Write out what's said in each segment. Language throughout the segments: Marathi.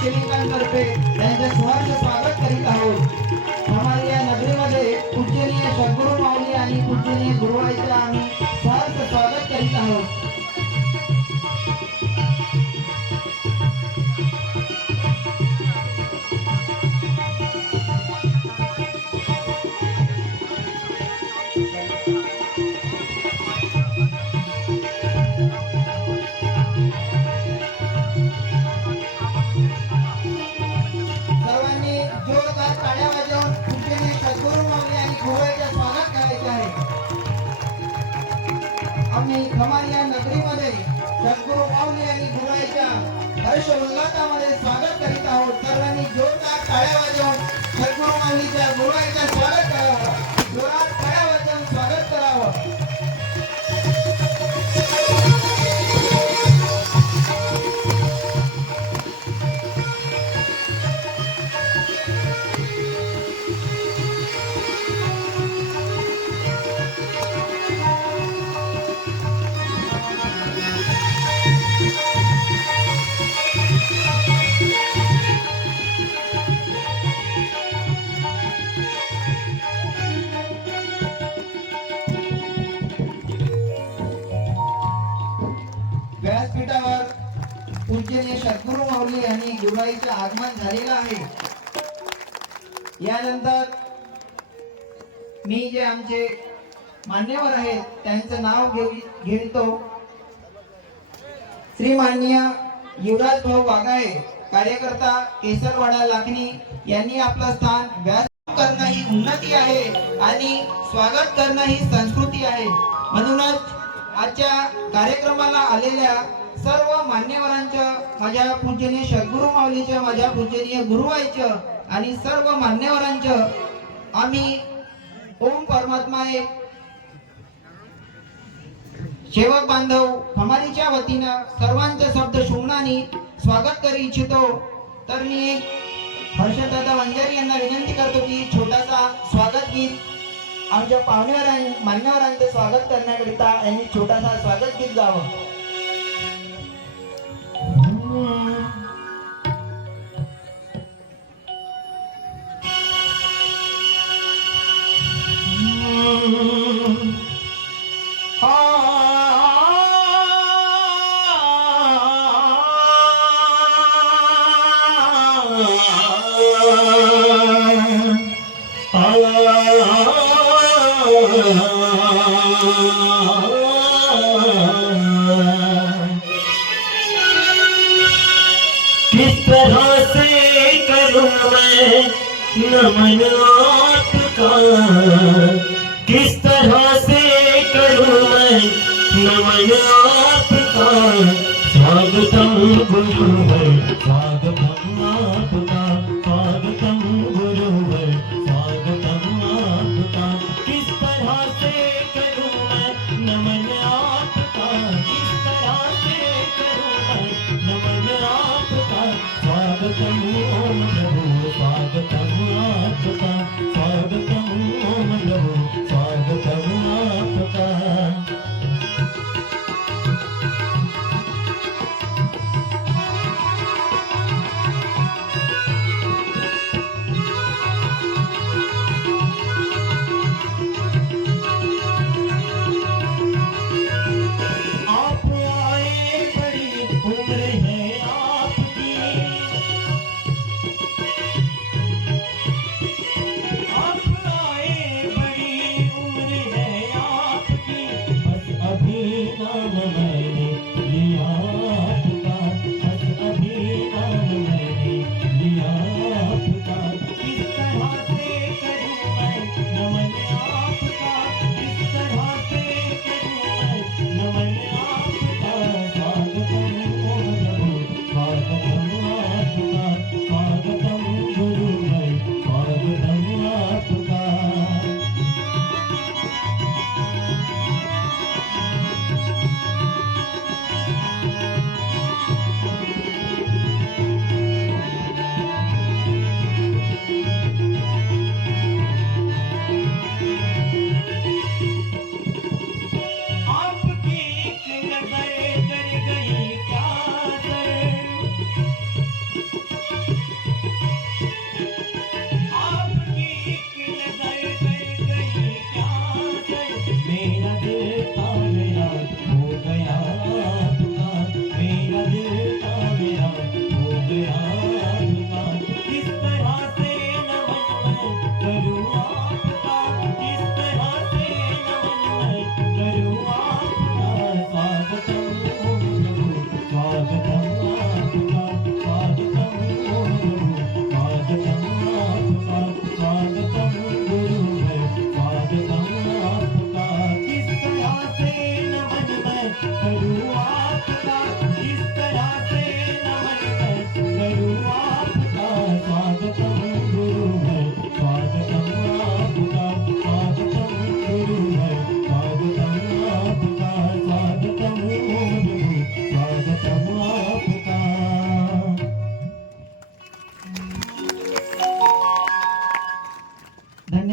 सेविकांतर्फे त्यांचे सहर्ष स्वागत करीत आहोत। आम्हाला या नगरीमध्ये पूजनीय सद्गुरू माऊली आणि पूजनीय गुरुवाईचं आम्ही सहर्ष स्वागत करीत आहोत। आम्ही खमार या नगरीमध्ये सद्गुरू माऊली आणि गुरुवाईच्या हर्ष उल्हासामध्ये स्वागत करीत आहोत। सर्वांनी जोरदार टाळ्या वाजवून सद्गुरू माऊलीच्या गुरुवाईचं स्वागत करावं। जोरात टाळ्या वाजवून स्वागत करावं। व्यासपीठावर पूजनीय सद्गुरू माऊली आणि गुरुवाईचे आगमन झालेलं आहे। यानंतर मी जे आमचे मान्यवर आहेत त्यांचं नाव घेतो। श्रीमाननीय युवराज भाऊ वाघाळे कार्यकर्ता केसरवाडा लाखनी यांनी आपलं स्थान व्यास करणं ही उन्नती आहे आणि स्वागत करणं ही संस्कृती आहे। म्हणूनच आजच्या कार्यक्रमाला आलेल्या सर्व मान्यवरांचं, माझ्या पूजनीय सद्गुरू माऊलीच्या, माझ्या पूजनीय गुरुवाईचं आणि सर्व मान्यवरांचं आम्ही ओम परमात्मा एक सेवक बांधव खमारीच्या वतीनं सर्वांचं शब्द शुभनानी स्वागत करू इच्छितो। तर मी हर्षदादा वंजारी यांना विनंती करतो की छोटासा स्वागत गीत आमच्या मान्यवरांचं स्वागत करण्याकरिता यांनी छोटासा स्वागत गीत गावं। किस तरह से करूं मैं नमन आपका, किस तरह से करूं मैं नमन आपका। स्वागतम गुरुवर स्वागतम आपका, स्वागतम गुरुवर स्वागतम आपका। किस तरह से करूं मैं नमन आपका, किस तरह से करूं मैं नमन आपका। स्वागतम ओम प्रभु स्वागतम आपका, स्वागतम ओम प्रभु स्वागतम आपका।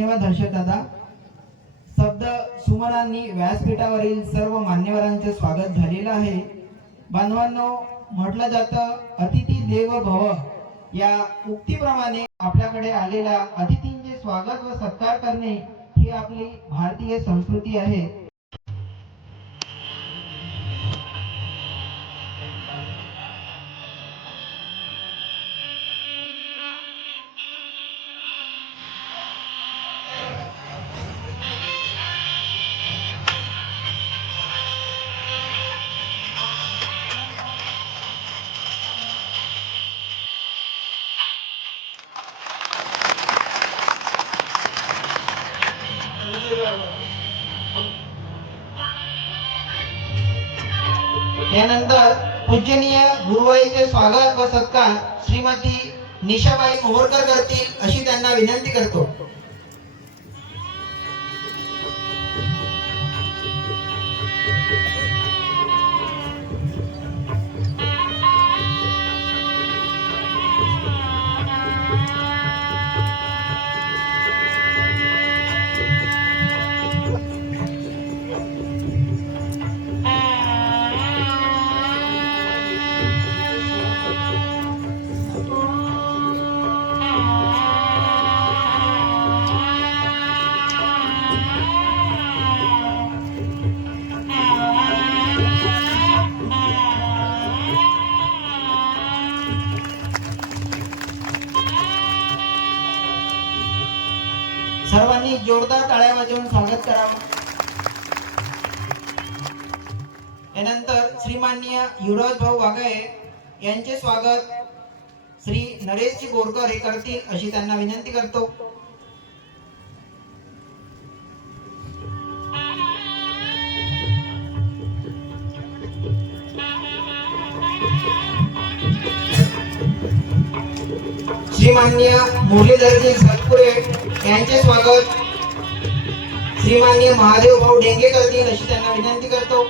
धन्यवाद हर्षद दादा. शब्द सुमनांनी व्यासपीठावरील सर्व मान्यवरांचे स्वागत झालेलं आहे. बांधवांनो, म्हटलं जातं अतिथी देव भव या उक्तीप्रमाणे आपल्याकडे आलेल्या अतिथींचे स्वागत व सत्कार करणे ही आपली भारतीय संस्कृती आहे. यानंतर पूजनीय गुरुवाईचे स्वागत व सत्कार श्रीमती निशाबाई मोहोरकर करतील अशी त्यांना विनंती करतो. सर्वांनी जोरदार टाळ्या वाजवून स्वागत करावं. यानंतर श्रीमाननीय युवराज भाऊ वाघाळे यांचे स्वागत श्री नरेशजी बोरकर हे करतील अशी त्यांना विनंती करतो. श्रीमाननीय मुरलीधरजी सातपुरे यांचे स्वागत श्रीमाननीय महादेव भाऊ डेंगे करतील अशी त्यांना विनंती करतो.